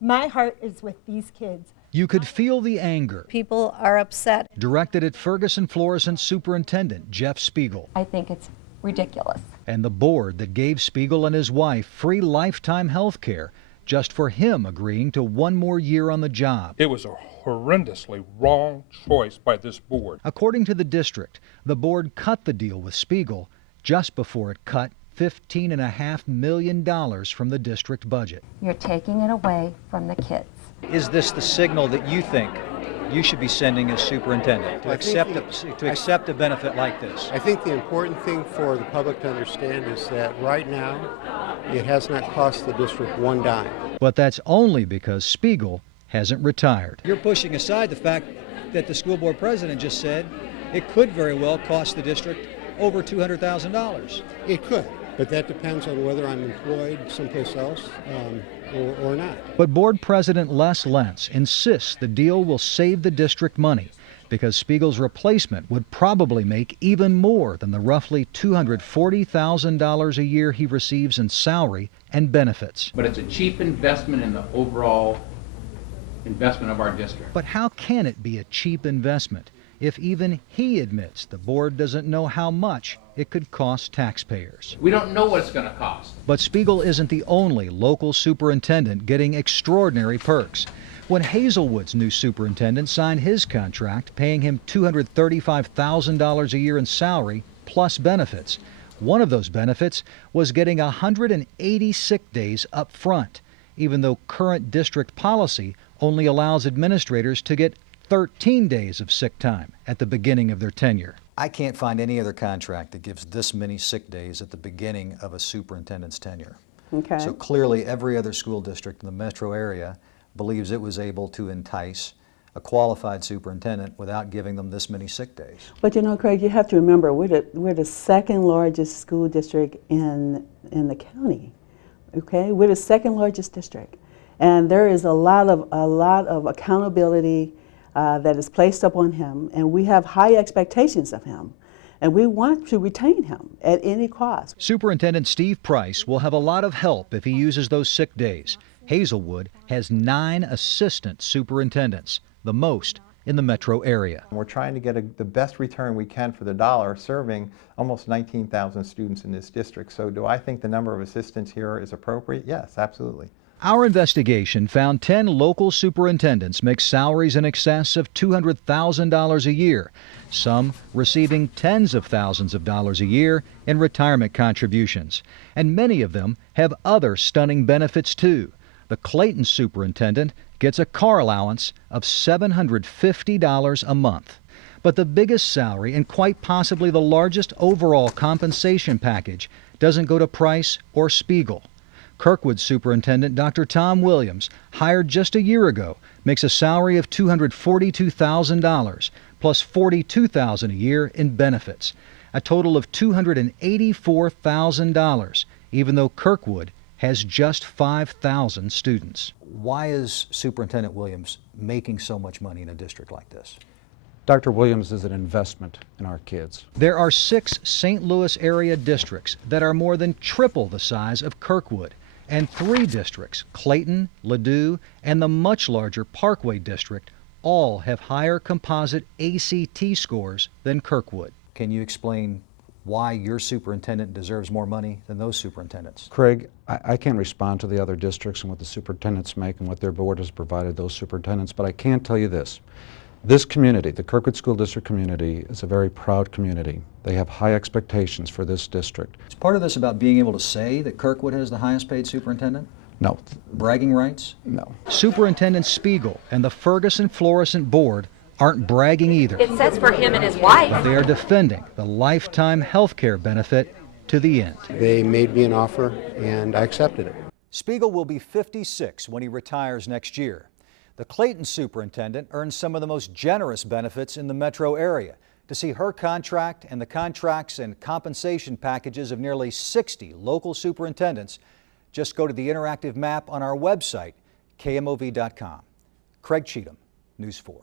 My heart is with these kids. You could feel the anger. People are upset. Directed at Ferguson-Florissant Superintendent Jeff Spiegel. I think it's ridiculous. And the board that gave Spiegel and his wife free lifetime health care just for him agreeing to one more year on the job. It was a horrendously wrong choice by this board. According to the district, the board cut the deal with Spiegel just before it cut $15.5 million from the district budget. You're taking it away from the kids. Is this the signal that you think you should be sending as superintendent to accept a benefit like this? I think the important thing for the public to understand is that right now it has not cost the district one dime. But that's only because Spiegel hasn't retired. You're pushing aside the fact that the school board president just said it could very well cost the district over $200,000. It could, but that depends on whether I'm employed someplace else or not. But board president Les Lentz insists the deal will save the district money because Spiegel's replacement would probably make even more than the roughly $240,000 a year he receives in salary and benefits. But it's a cheap investment in the overall investment of our district. But how can it be a cheap investment if even he admits the board doesn't know how much it could cost taxpayers? We don't know what it's going to cost. But Spiegel isn't the only local superintendent getting extraordinary perks. When Hazelwood's new superintendent signed his contract, paying him $235,000 a year in salary plus benefits, one of those benefits was getting 180 sick days up front, even though current district policy only allows administrators to get 13 days of sick time at the beginning of their tenure. I can't find any other contract that gives this many sick days at the beginning of a superintendent's tenure. Okay. So clearly every other school district in the metro area believes it was able to entice a qualified superintendent without giving them this many sick days. But you know, Craig, you have to remember we're the second largest school district in the county. Okay, we're the second largest district, and there is a lot of accountability that is placed upon him, and we have high expectations of him, and we want to retain him at any cost. Superintendent Steve Price will have a lot of help if he uses those sick days. Hazelwood has 9 assistant superintendents, the most in the metro area. We're trying to get the best return we can for the dollar, serving almost 19,000 students in this district. So do I think the number of assistants here is appropriate? Yes, absolutely. Our investigation found 10 local superintendents make salaries in excess of $200,000 a year, some receiving tens of thousands of dollars a year in retirement contributions. And many of them have other stunning benefits too. The Clayton superintendent gets a car allowance of $750 a month. But the biggest salary and quite possibly the largest overall compensation package doesn't go to Price or Spiegel. Kirkwood Superintendent Dr. Tom Williams, hired just a year ago, makes a salary of $242,000 plus $42,000 a year in benefits, a total of $284,000, even though Kirkwood has just 5,000 students. Why is Superintendent Williams making so much money in a district like this? Dr. Williams is an investment in our kids. There are 6 St. Louis area districts that are more than triple the size of Kirkwood, and 3 districts, Clayton, Ladue, and the much larger Parkway district, all have higher composite ACT scores than Kirkwood. Can you explain why your superintendent deserves more money than those superintendents? Craig, I can't respond to the other districts and what the superintendents make and what their board has provided those superintendents, but I can tell you this. This community, the Kirkwood School District community, is a very proud community. They have high expectations for this district. Is part of this about being able to say that Kirkwood has the highest paid superintendent? No. Bragging rights? No. Superintendent Spiegel and the Ferguson-Florissant board aren't bragging either. It says for him and his wife. They are defending the lifetime health care benefit to the end. They made me an offer, and I accepted it. Spiegel will be 56 when he retires next year. The Clayton superintendent earns some of the most generous benefits in the metro area. To see her contract and the contracts and compensation packages of nearly 60 local superintendents, just go to the interactive map on our website, KMOV.com. Craig Cheatham, News 4.